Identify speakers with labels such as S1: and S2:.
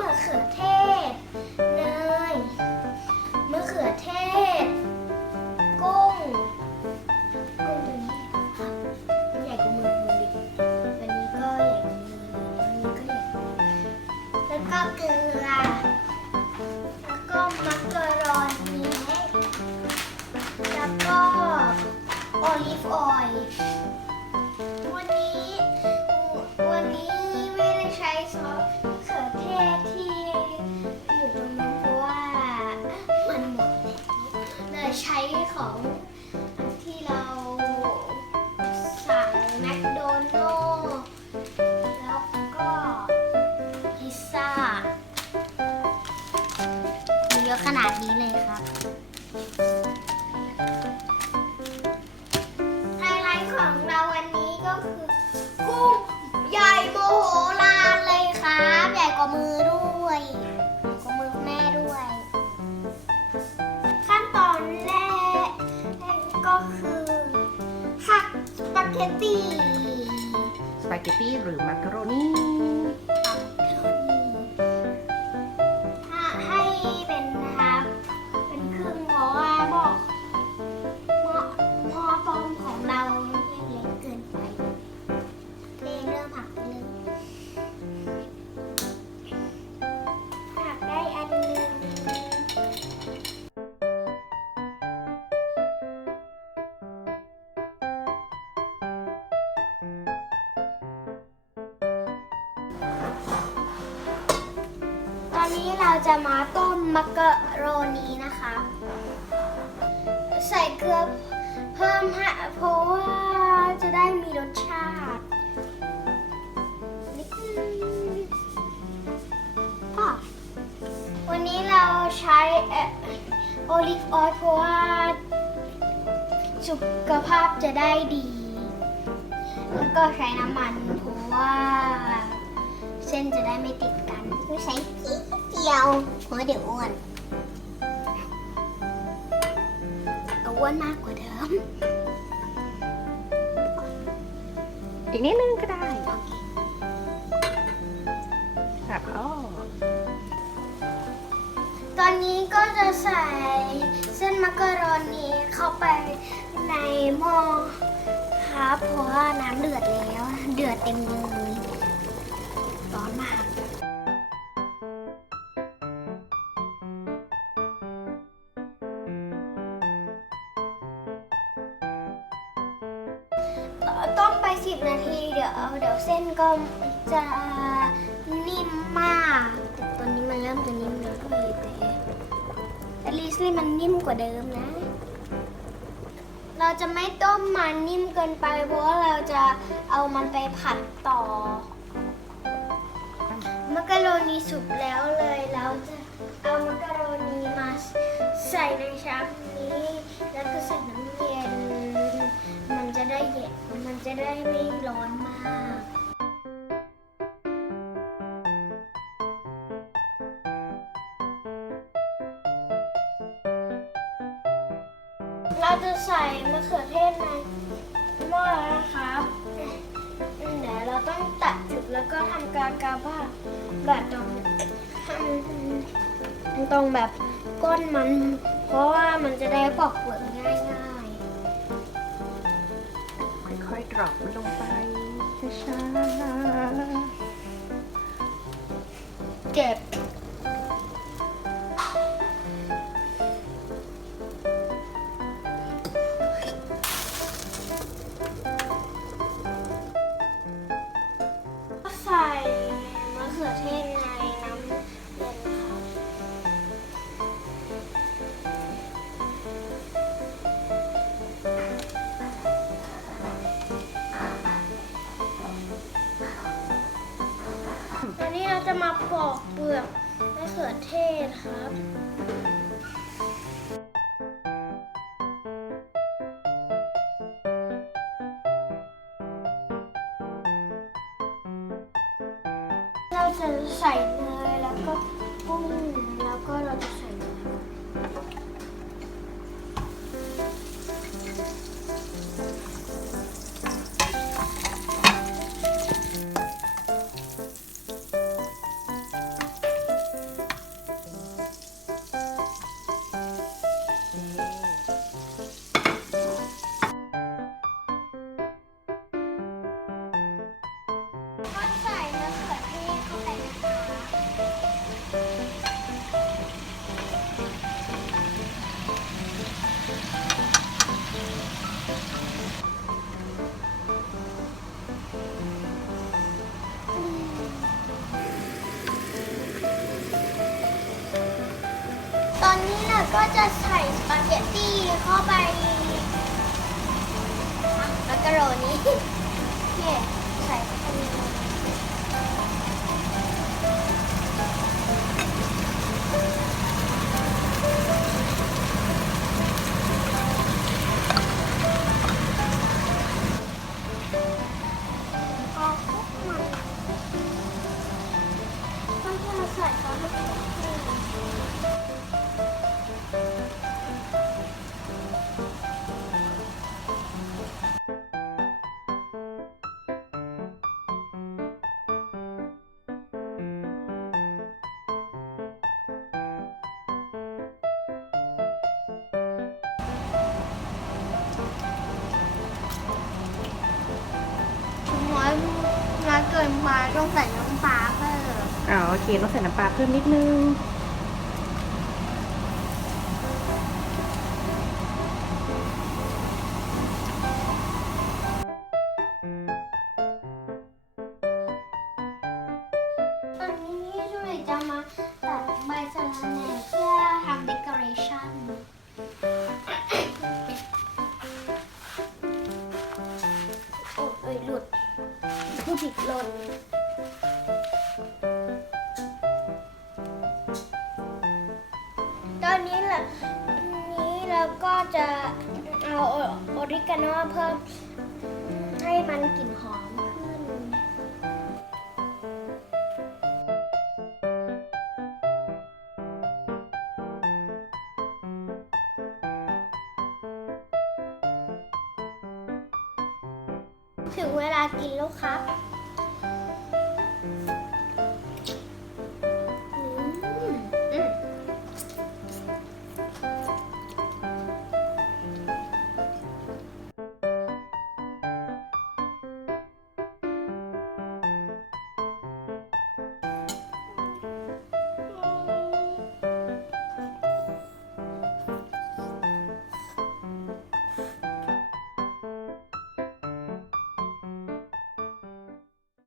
S1: มะเขือเทศ อะขนาดนี้เลยครับไฮไลท์ของเราวันนี้ก็คือกุ้งใหญ่โมโหลานเลยครับใหญ่กว่ามือด้วยใหญ่กว่ามือแม่ด้วย ขั้นตอนแรกก็คือผัดสปาเกตตี้
S2: สปาเกตตี้หรือมักกะโรนี
S1: นนี้เราจะมาต้มมักกะโรนีนะคะ ใส่เกลือเพิ่มให้เพราะว่าจะได้มีรสชาตินิดนึงวันนี้เราใช้โอลิฟออยล์เพราะว่าสุขภาพจะได้ดี แล้วก็ใช้น้ำมันเพราะว่า เส้นจะได้ไม่ติดกันไม่ใช้นิดเดียวเพราะเดี๋ยวอ้วนก็อ้วนมากกว่าเดิม
S2: อีกนิดนึงก็ได้ครับอ๋อ
S1: ตอนนี้ก็จะใส่เส้นมักกะโรนีเข้าไปในหม้อครับเพราะว่าน้ำเดือดแล้ว เดือดเต็มเลยร้อนมาก ต้มไปสิบนาทีเดี๋ยวเดี๋ยวเส้นก็จะนิ่มมากแต่ตอนนี้มันเริ่มจะนิ่มแล้วด้วยแต่แต่ลิสลี่มันนิ่มกว่าเดิมนะ เราจะไม่ต้มมันนิ่มเกินไป เพราะเราจะเอามันไปผัดต่อมักกะโรนีสุกแล้วเลยเราจะเอามักกะโรนีมาใส่ในชามนี้ เราจะใส่มะเขือเทศในหม้อแล้วนะครับเดี๋ยวเราต้องตัดจุดแล้วก็ทำการกาบ้าแบบตรงตรงแบบก้นมัน เพราะว่ามันจะได้ปอกเปลือกง่าย
S2: ค่อยๆดรอปมันลงไปช้า
S1: ๆเจ็บ จะมาปอกเปลือกมะเขือเทศครับเราจะใส่เนื้อ ก็จะใส่สปาเกตตี้เข้าไปมักกะโรนีเนี่ย ยเกินไปต้องใส่น้ำปลาเพิ่ม
S2: อ๋อโอเคต้องใส่น้ำปลาเพิ่มนิดนึง
S1: ตอนนี้นี่ช่วยจะมาตัดใบสะระแหน่เพื่อทำ decoration ผู้ผิดหล่นตอนนี้ล่ะนี้เราก็จะเอาออริกาโนเพิ่มให้มันกลิ่น ถึงเวลากินแล้วครับ